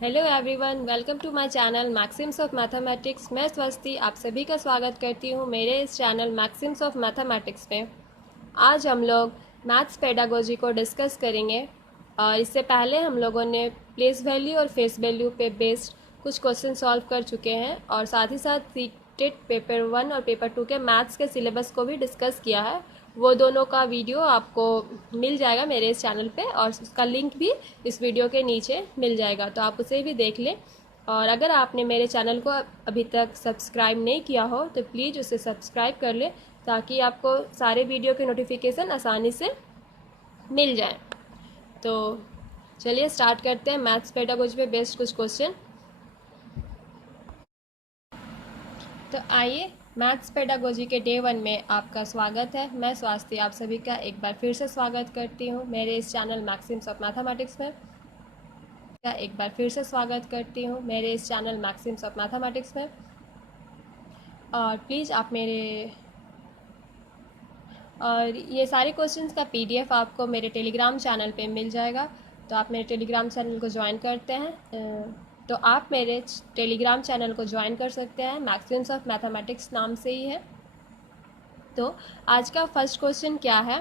Hello everyone, welcome to my channel maxims of mathematics. मैं स्वस्ति आप सभी का स्वागत करती हूँ मेरे इस चैनल मैक्सिम्स ऑफ मैथमेटिक्स में। आज हम लोग मैथ्स पेडागोजी को डिस्कस करेंगे और इससे पहले हम लोगों ने प्लेस वैल्यू और फेस वैल्यू पे बेस्ड कुछ क्वेश्चन सॉल्व कर चुके हैं और साथ ही साथ सीटेट पेपर 1 और पेपर 2 के मैथ्स के सिलेबस को भी डिस्कस किया है। वो दोनों का वीडियो आपको मिल जाएगा मेरे इस चैनल पे और उसका लिंक भी इस वीडियो के नीचे मिल जाएगा, तो आप उसे भी देख लें। और अगर आपने मेरे चैनल को अभी तक सब्सक्राइब नहीं किया हो तो प्लीज़ उसे सब्सक्राइब कर लें ताकि आपको सारे वीडियो के नोटिफिकेशन आसानी से मिल जाए। तो चलिए स्टार्ट करते हैं मैथ्स पेडागोजी पे बेस्ड कुछ क्वेश्चन। तो आइए, मैथ्स पेडागोजी के डे 1 में आपका स्वागत है। मैं स्वास्थ्य आप सभी का एक बार फिर से स्वागत करती हूँ मेरे इस चैनल मैक्सिम्स ऑफ मैथमेटिक्स में। एक बार फिर से स्वागत करती हूँ मेरे इस चैनल मैक्सिम्स ऑफ मैथमेटिक्स में। और प्लीज़ आप मेरे और ये सारे क्वेश्चंस का PDF आपको मेरे टेलीग्राम चैनल पे मिल जाएगा, तो आप मेरे टेलीग्राम चैनल को ज्वाइन करते हैं तो आप मेरे टेलीग्राम चैनल को ज्वाइन कर सकते हैं। मैक्सिम्स ऑफ मैथमेटिक्स नाम से ही है। तो आज का फर्स्ट क्वेश्चन क्या है,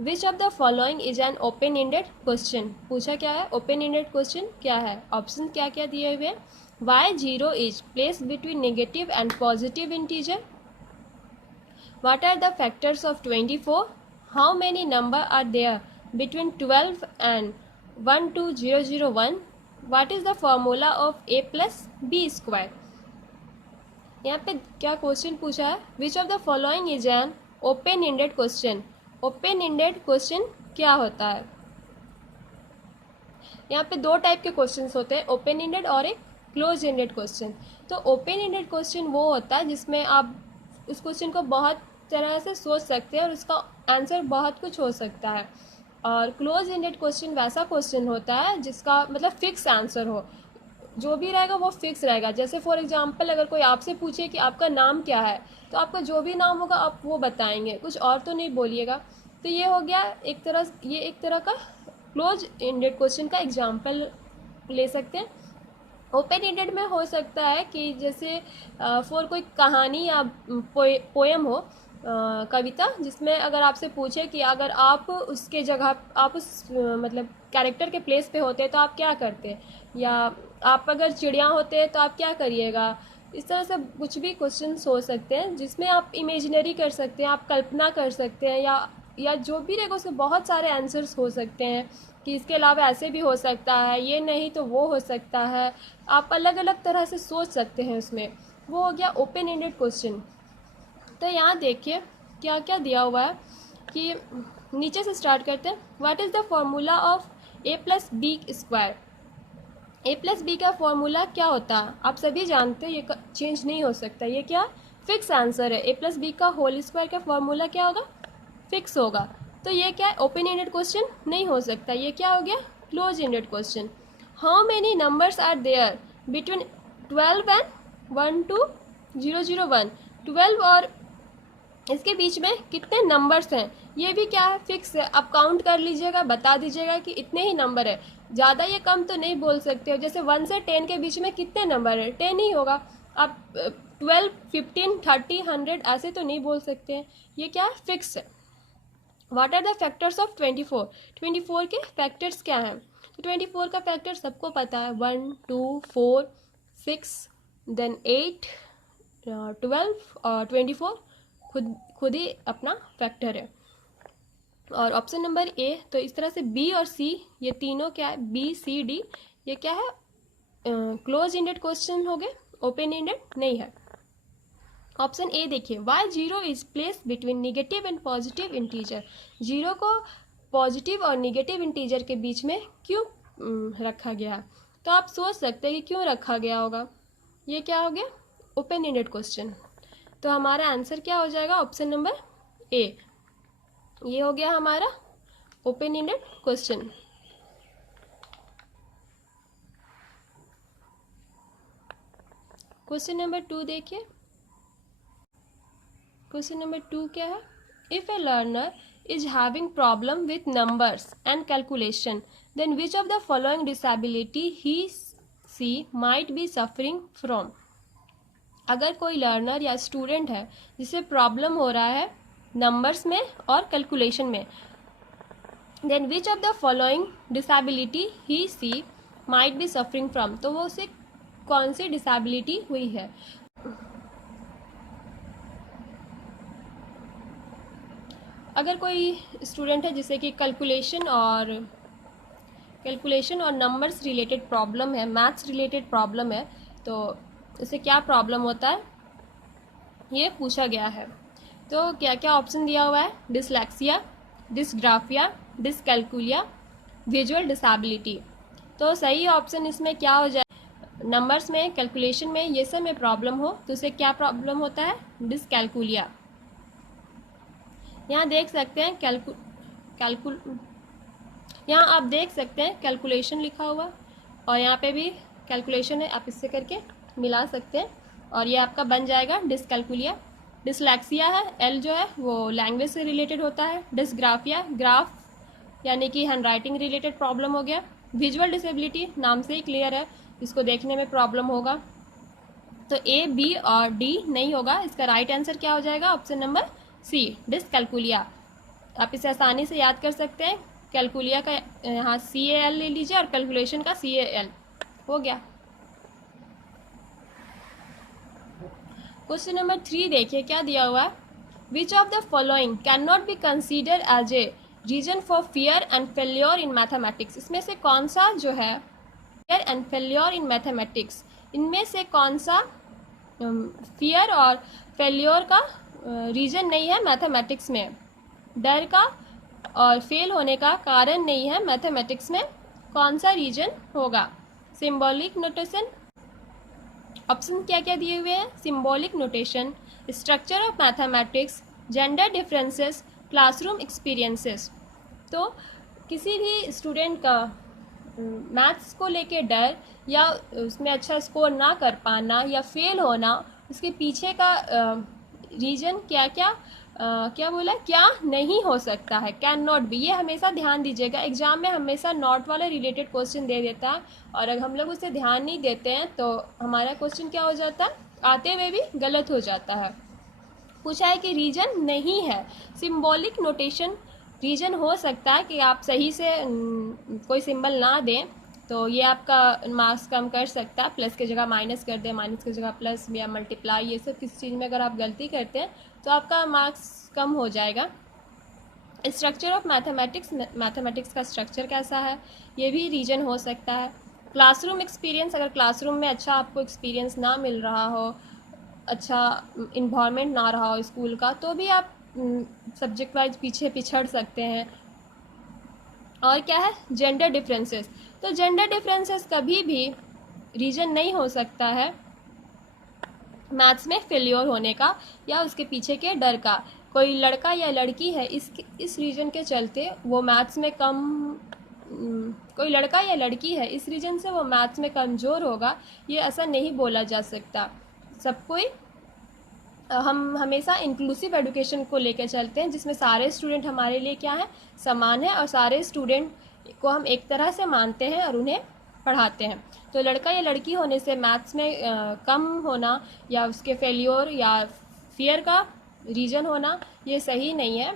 which of the following is an open ended question. पूछा क्या है, ओपन इंडेड क्वेश्चन क्या है। ऑप्शन क्या क्या दिए हुए, why zero is place between negative and positive integer, what are the factors of 24, how many number are there between 12 and 12001, what is the formula of a plus b square। यहाँ पे क्या question पूछा है, which of the following is an open ended question. Open ended question क्या होता है। यहाँ पे दो टाइप के क्वेश्चंस होते हैं, ओपन इंडेड और एक क्लोज इंडेड क्वेश्चन। तो ओपन इंडेड क्वेश्चन वो होता है जिसमें आप उस क्वेश्चन को बहुत तरह से सोच सकते हैं और उसका आंसर बहुत कुछ हो सकता है। और क्लोज इंडेड क्वेश्चन वैसा क्वेश्चन होता है जिसका मतलब फिक्स आंसर हो, जो भी रहेगा वो फिक्स रहेगा। जैसे फॉर एग्जांपल अगर कोई आपसे पूछे कि आपका नाम क्या है, तो आपका जो भी नाम होगा आप वो बताएंगे, कुछ और तो नहीं बोलिएगा। तो ये हो गया एक तरह का क्लोज इंडेड क्वेश्चन का एग्जाम्पल ले सकते हैं। ओपन इंडेड में हो सकता है कि जैसे फॉर कोई कहानी या पोएम हो, कविता, जिसमें अगर आपसे पूछे कि अगर आप उसके जगह आप उस मतलब कैरेक्टर के प्लेस पे होते तो आप क्या करते, या आप अगर चिड़िया होते तो आप क्या करिएगा। इस तरह से कुछ भी क्वेश्चन हो सकते हैं जिसमें आप इमेजिनरी कर सकते हैं, आप कल्पना कर सकते हैं, या जो भी रहेगा उसके बहुत सारे आंसर्स हो सकते हैं कि इसके अलावा ऐसे भी हो सकता है, ये नहीं तो वो हो सकता है। आप अलग अलग तरह से सोच सकते हैं उसमें। वो हो गया ओपन एंडेड क्वेश्चन। तो यहाँ देखिए क्या क्या दिया हुआ है कि नीचे से स्टार्ट करते हैं। What is the formula of a plus b square. A plus b का फॉर्मूला क्या होता है आप सभी जानते हैं, ये चेंज नहीं हो सकता, ये क्या फिक्स आंसर है। ए प्लस बी का होल स्क्वायर का फॉर्मूला क्या होगा, फिक्स होगा। तो ये क्या है, ओपन एंडेड क्वेश्चन नहीं हो सकता, ये क्या हो गया, close ended question. How many numbers are there between 12 and 12001। 12 और इसके बीच में कितने नंबर्स हैं, ये भी क्या है, फिक्स है। आप काउंट कर लीजिएगा, बता दीजिएगा कि इतने ही नंबर है, ज़्यादा ये कम तो नहीं बोल सकते हो। जैसे 1 से 10 के बीच में कितने नंबर है, 10 ही होगा। आप 12, 15, 30, 100 ऐसे तो नहीं बोल सकते हैं, ये क्या है, फिक्स है। What are the factors of 24। 24 के फैक्टर्स क्या हैं, तो 24 का फैक्टर सबको पता है, 1, 2, 4, 6, देन 8, 12 और 24 खुद ही अपना फैक्टर है। और ऑप्शन नंबर ए, तो इस तरह से बी और सी ये तीनों क्या है, बी सी डी, ये क्या है, क्लोज इंडेड क्वेश्चन हो गए, ओपन इंडेड नहीं है। ऑप्शन ए देखिए, why zero is place between negative and positive integer. Zero को पॉजिटिव और निगेटिव इंटीजर के बीच में क्यों रखा गया है। तो आप सोच सकते हैं कि क्यों रखा गया होगा, ये क्या हो गया, ओपन इंडेड क्वेश्चन। तो हमारा आंसर क्या हो जाएगा, ऑप्शन नंबर ए, ये हो गया हमारा open ended question. Question number 2 देखिए, क्वेश्चन नंबर 2 क्या है, if A learner is having problem with numbers and calculation, then which of the following disability he C might be suffering from। अगर कोई learner या स्टूडेंट है जिसे problem हो रहा है नंबर्स में और कैलकुलेशन में, then which of the following disability he she might be suffering from, तो वो उसे कौन सी डिसेबिलिटी हुई है। अगर कोई स्टूडेंट है जिसे कि कैलकुलेशन और नंबर्स रिलेटेड प्रॉब्लम है, मैथ्स रिलेटेड प्रॉब्लम है, तो उसे क्या प्रॉब्लम होता है ये पूछा गया है। तो क्या क्या ऑप्शन दिया हुआ है, dyslexia, dysgraphia, dyscalculia, visual disability. तो सही ऑप्शन इसमें क्या हो जाए, नंबर्स में, कैलकुलेशन में, ये सब में प्रॉब्लम हो तो उसे क्या प्रॉब्लम होता है, डिसकैलकुलिया। यहाँ देख सकते हैं यहाँ आप देख सकते हैं कैलकुलेशन लिखा हुआ और यहाँ पे भी कैलकुलेशन है, आप इससे करके मिला सकते हैं और ये आपका बन जाएगा डिसकैलकुलिया। डिसलेक्सिया है, एल जो है वो लैंग्वेज से रिलेटेड होता है। डिसग्राफिया, ग्राफ यानी कि हैंड राइटिंग रिलेटेड प्रॉब्लम हो गया। विजुअल डिसेबिलिटी नाम से ही क्लियर है, इसको देखने में प्रॉब्लम होगा। तो ए, बी और डी नहीं होगा, इसका राइट आंसर क्या हो जाएगा, ऑप्शन नंबर सी, डिसकैलकुलिया। आप इसे आसानी से याद कर सकते हैं, कैलकुलिया का यहाँ CAL ले लीजिए और कैलकुलेशन का CAL हो गया। क्वेश्चन नंबर 3 देखिए क्या दिया हुआ है, which of the following can not be consider as a reason for fear and failure in mathematics. इसमें से कौन सा जो है fear and failure in mathematics, इनमें से कौन सा फियर और फेल्योर का रीजन नहीं है मैथमेटिक्स में, डर का और फेल होने का कारण नहीं है मैथमेटिक्स में, कौन सा रीजन होगा। सिंबॉलिक नोटेशन, ऑप्शन क्या क्या दिए हुए हैं, symbolic notation, structure of mathematics, gender differences, classroom experiences. तो किसी भी स्टूडेंट का मैथ्स को लेके डर या उसमें अच्छा स्कोर ना कर पाना या फेल होना, उसके पीछे का रीजन क्या क्या क्या बोला, क्या नहीं हो सकता है, कैन नॉट बी। ये हमेशा ध्यान दीजिएगा, एग्जाम में हमेशा नॉट वाला रिलेटेड क्वेश्चन दे देता है और अगर हम लोग उसे ध्यान नहीं देते हैं तो हमारा क्वेश्चन क्या हो जाता है, आते हुए भी गलत हो जाता है। पूछा है कि रीजन नहीं है, सिंबॉलिक नोटेशन रीजन हो सकता है कि आप सही से कोई सिंबल ना दें तो ये आपका मार्क्स कम कर सकता है, प्लस की जगह माइनस कर दें, माइनस की जगह प्लस या मल्टीप्लाई, ये सब किसी चीज़ में अगर आप गलती करते हैं तो आपका मार्क्स कम हो जाएगा। स्ट्रक्चर ऑफ मैथमेटिक्स, मैथमेटिक्स का स्ट्रक्चर कैसा है, ये भी रीजन हो सकता है। क्लासरूम एक्सपीरियंस, अगर क्लासरूम में अच्छा आपको एक्सपीरियंस ना मिल रहा हो, अच्छा इन्वायरमेंट ना रहा हो स्कूल का, तो भी आप सब्जेक्ट वाइज पीछे पिछड़ सकते हैं। और क्या है, जेंडर डिफरेंसेस, तो जेंडर डिफरेंसेस कभी भी रीजन नहीं हो सकता है मैथ्स में फेल्योर होने का या उसके पीछे के डर का। कोई लड़का या लड़की है इस रीजन के चलते वो मैथ्स में कम, कोई लड़का या लड़की है इस रीजन से वो मैथ्स में कमज़ोर होगा, ये ऐसा नहीं बोला जा सकता। सब कोई, हम हमेशा इंक्लूसिव एजुकेशन को लेकर चलते हैं जिसमें सारे स्टूडेंट हमारे लिए क्या है, समान है और सारे स्टूडेंट को हम एक तरह से मानते हैं और उन्हें पढ़ाते हैं। तो लड़का या लड़की होने से मैथ्स में कम होना या उसके फेल्योर या फियर का रीजन होना ये सही नहीं है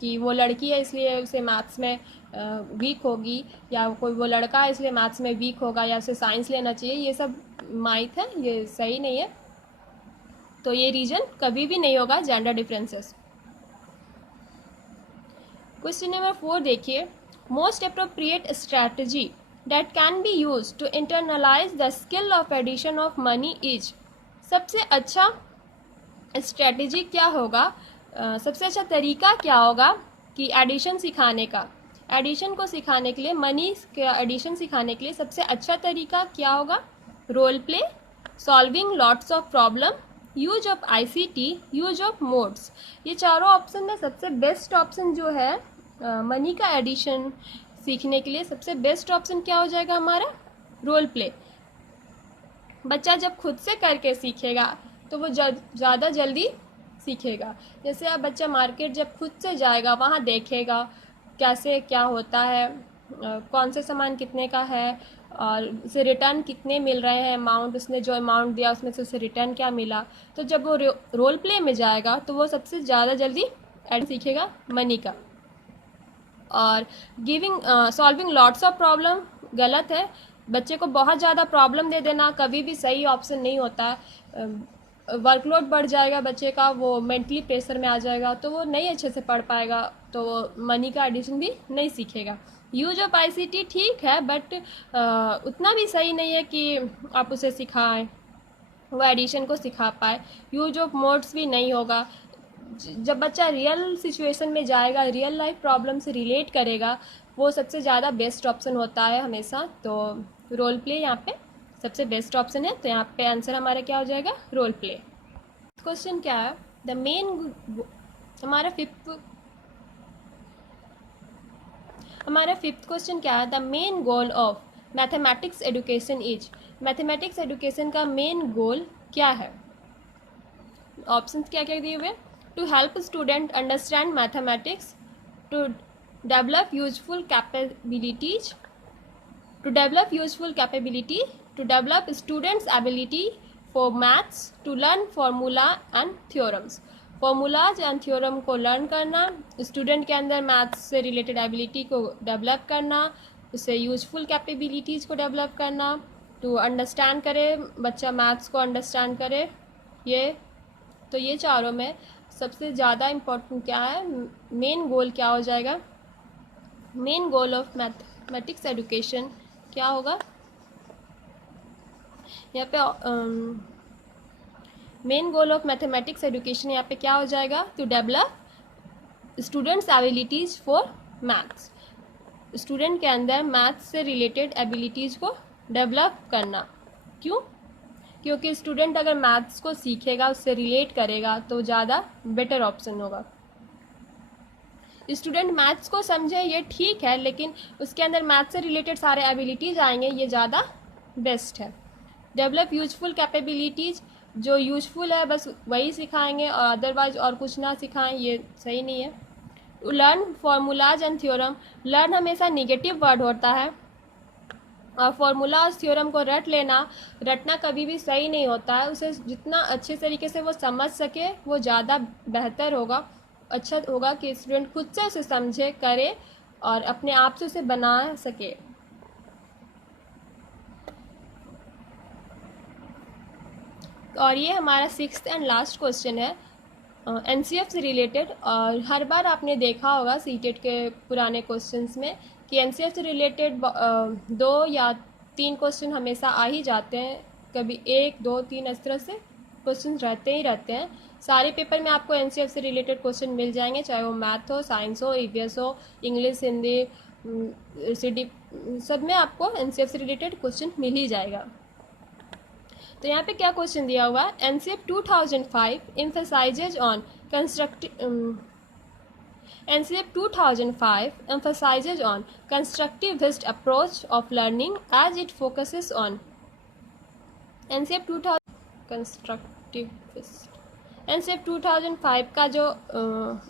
कि वो लड़की है इसलिए उसे मैथ्स में वीक होगी या कोई वो लड़का है इसलिए मैथ्स में वीक होगा या उसे साइंस लेना चाहिए, ये सब माइथ है, ये सही नहीं है। तो ये रीजन कभी भी नहीं होगा जेंडर डिफरेंसेस। क्वेश्चन नंबर 4 देखिए, most appropriate strategy that can be used to internalize the skill of addition of money is। सबसे अच्छा स्ट्रेटजी क्या होगा, सबसे अच्छा तरीका क्या होगा कि एडिशन सिखाने का, एडिशन को सिखाने के लिए, मनी का एडिशन सिखाने के लिए सबसे अच्छा तरीका क्या होगा, role play, solving lots of problem, use of ICT, use of modes. ये चारों ऑप्शन में सबसे बेस्ट ऑप्शन जो है मनी का एडिशन सीखने के लिए सबसे बेस्ट ऑप्शन क्या हो जाएगा हमारा, रोल प्ले। बच्चा जब खुद से करके सीखेगा तो वो ज़्यादा जल्दी सीखेगा। जैसे अब बच्चा मार्केट जब खुद से जाएगा, वहाँ देखेगा कैसे क्या होता है, कौन से सामान कितने का है और उसे रिटर्न कितने मिल रहे हैं, अमाउंट, उसने जो अमाउंट दिया उसमें से उसे रिटर्न क्या मिला। तो जब वो रोल प्ले में जाएगा तो वो सबसे ज़्यादा जल्दी सीखेगा मनी का। और giving solving lots of problem गलत है। बच्चे को बहुत ज़्यादा प्रॉब्लम दे देना कभी भी सही ऑप्शन नहीं होता है। वर्कलोड बढ़ जाएगा बच्चे का, वो मेंटली प्रेशर में आ जाएगा, तो वो नहीं अच्छे से पढ़ पाएगा, तो वो मनी का एडिशन भी नहीं सीखेगा। यूज ऑफ आईसीटी ठीक है, बट उतना भी सही नहीं है कि आप उसे सिखाएं, वो एडिशन को सिखा पाए। यूज ऑफ मोड्स भी नहीं होगा। जब बच्चा रियल सिचुएशन में जाएगा, रियल लाइफ प्रॉब्लम से रिलेट करेगा, वो सबसे ज़्यादा बेस्ट ऑप्शन होता है हमेशा। तो रोल प्ले यहाँ पे सबसे बेस्ट ऑप्शन है। तो यहाँ पे आंसर हमारा क्या हो जाएगा, रोल प्ले। क्वेश्चन क्या है, द मेन, हमारा फिफ्थ क्वेश्चन क्या है, the main goal of mathematics education is. Mathematics education का मेन गोल क्या है। ऑप्शन क्या क्या दिए हुए, to help student understand mathematics, to develop useful capabilities, to develop useful capability, to develop students ability for maths, to learn formula and theorems। Formulas and theorem को learn करना, student के अंदर मैथ्स से related ability को develop करना, उससे useful capabilities को develop करना, टू अंडरस्टैंड करे, बच्चा मैथ्स को अंडरस्टैंड करे। तो ये चारों में सबसे ज़्यादा इम्पोर्टेंट क्या है, मेन गोल क्या हो जाएगा, main goal of mathematics education क्या होगा। यहाँ पे main goal of mathematics education यहाँ पे क्या हो जाएगा, to develop students abilities for maths. Student के अंदर मैथ्स से रिलेटेड एबिलिटीज़ को डेवलप करना। क्यों, क्योंकि स्टूडेंट अगर मैथ्स को सीखेगा, उससे रिलेट करेगा, तो ज़्यादा बेटर ऑप्शन होगा। स्टूडेंट मैथ्स को समझे ये ठीक है, लेकिन उसके अंदर मैथ्स से रिलेटेड सारे एबिलिटीज़ आएंगे, ये ज़्यादा बेस्ट है। डेवलप यूजफुल कैपेबिलिटीज़, जो यूजफुल है बस वही सिखाएंगे और अदरवाइज और कुछ ना सिखाएं, ये सही नहीं है। Learn formulas and theorem, learn हमेशा निगेटिव वर्ड होता है, और फार्मूला और थ्योरम को रटना कभी भी सही नहीं होता है। उसे जितना अच्छे तरीके से वो समझ सके वो ज़्यादा बेहतर होगा, अच्छा होगा कि स्टूडेंट खुद से उसे समझे, करे और अपने आप से उसे बना सके। और ये हमारा 6th एंड लास्ट क्वेश्चन है एनसीएफ से रिलेटेड। और हर बार आपने देखा होगा सीटेट के पुराने क्वेश्चंस में कि एनसीएफ से रिलेटेड 2 या 3 क्वेश्चन हमेशा आ ही जाते हैं, कभी 1, 2, 3 इस तरह से क्वेश्चन रहते ही रहते हैं। सारे पेपर में आपको एनसीएफ से रिलेटेड क्वेश्चन मिल जाएंगे, चाहे वो मैथ हो, साइंस हो, ईवीएस हो, इंग्लिश, हिंदी, सीडी, सब में आपको एनसीएफ से रिलेटेड क्वेश्चन मिल ही जाएगा। तो यहाँ पे क्या क्वेश्चन दिया हुआ है, NCF 2005 emphasizes on constructivist approach of learning as it focuses on NCF 2005 का जो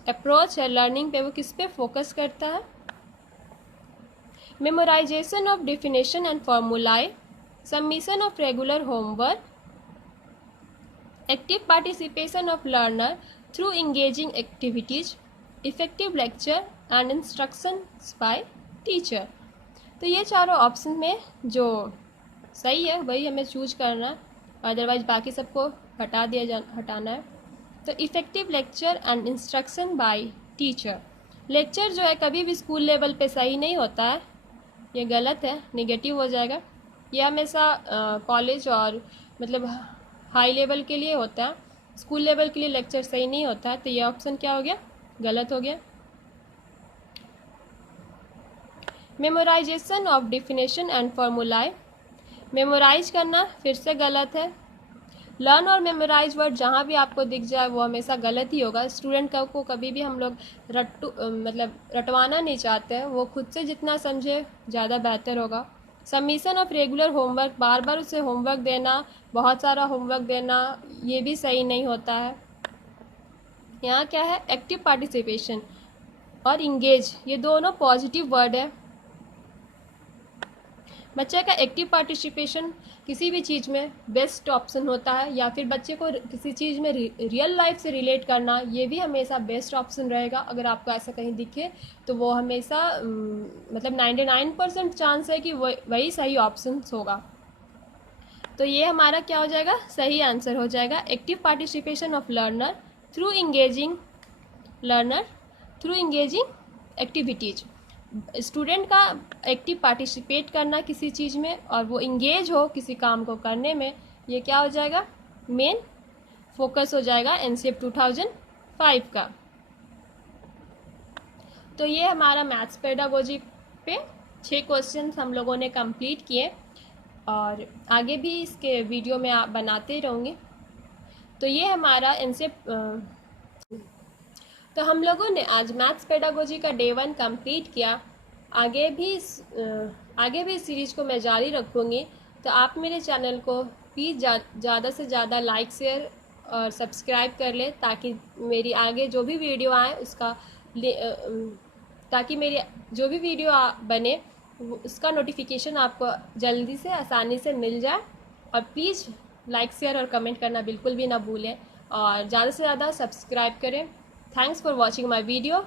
अप्रोच है लर्निंग पे, वो किस पे फोकस करता है, memorization of definition and formulae, submission of regular homework, active participation of learner through engaging activities, effective lecture and instructions by teacher. तो ये चारों ऑप्शन में जो सही है वही हमें चूज करना है, अदरवाइज बाकी सबको हटाना है। तो effective lecture and instruction by teacher, lecture जो है कभी भी स्कूल लेवल पे सही नहीं होता है, ये गलत है, नेगेटिव हो जाएगा। ये हमेशा कॉलेज और मतलब हाई लेवल के लिए होता है, स्कूल लेवल के लिए लेक्चर सही नहीं होता है। तो ये ऑप्शन क्या हो गया, गलत हो गया। Memorization of definition and formulae, memorize करना फिर से गलत है। लर्न और मेमोराइज वर्ड जहाँ भी आपको दिख जाए वो हमेशा गलत ही होगा। स्टूडेंट को कभी भी हम लोग रटवाना नहीं चाहते हैं, वो खुद से जितना समझे ज़्यादा बेहतर होगा। सबमिशन ऑफ रेगुलर होमवर्क, बार बार उसे होमवर्क देना, बहुत सारा होमवर्क देना, ये भी सही नहीं होता है। यहाँ क्या है, एक्टिव पार्टिसिपेशन और इंगेज, ये दोनों पॉजिटिव वर्ड है। बच्चे का एक्टिव पार्टिसिपेशन किसी भी चीज़ में बेस्ट ऑप्शन होता है, या फिर बच्चे को किसी चीज़ में रियल लाइफ से रिलेट करना, ये भी हमेशा बेस्ट ऑप्शन रहेगा। अगर आपको ऐसा कहीं दिखे तो वो हमेशा मतलब 99% चांस है कि वही सही ऑप्शन होगा। तो ये हमारा क्या हो जाएगा, सही आंसर हो जाएगा। Active participation of learner through engaging activities. Student का एक्टिव पार्टिसिपेट करना किसी चीज़ में और वो इंगेज हो किसी काम को करने में, ये क्या हो जाएगा, मेन फोकस हो जाएगा एनसीएफ 2005 का। तो ये हमारा मैथ्स पेडागोजी पे 6 क्वेश्चंस हम लोगों ने कंप्लीट किए और आगे भी इसके वीडियो में आप बनाते रहूँगे। तो ये हमारा एनसीएफ तो हम लोगों ने आज मैथ्स पेडागोजी का डे 1 कंप्लीट किया। आगे भी इस सीरीज़ को मैं जारी रखूँगी। तो आप मेरे चैनल को प्लीज़ ज़्यादा से ज़्यादा लाइक, शेयर और सब्सक्राइब कर लें, ताकि मेरी आगे जो भी वीडियो आए ताकि मेरी जो भी वीडियो बने उसका नोटिफिकेशन आपको जल्दी से आसानी से मिल जाए। और प्लीज़ लाइक, शेयर और कमेंट करना बिल्कुल भी ना भूलें और ज़्यादा से ज़्यादा सब्सक्राइब करें। Thanks for watching my video.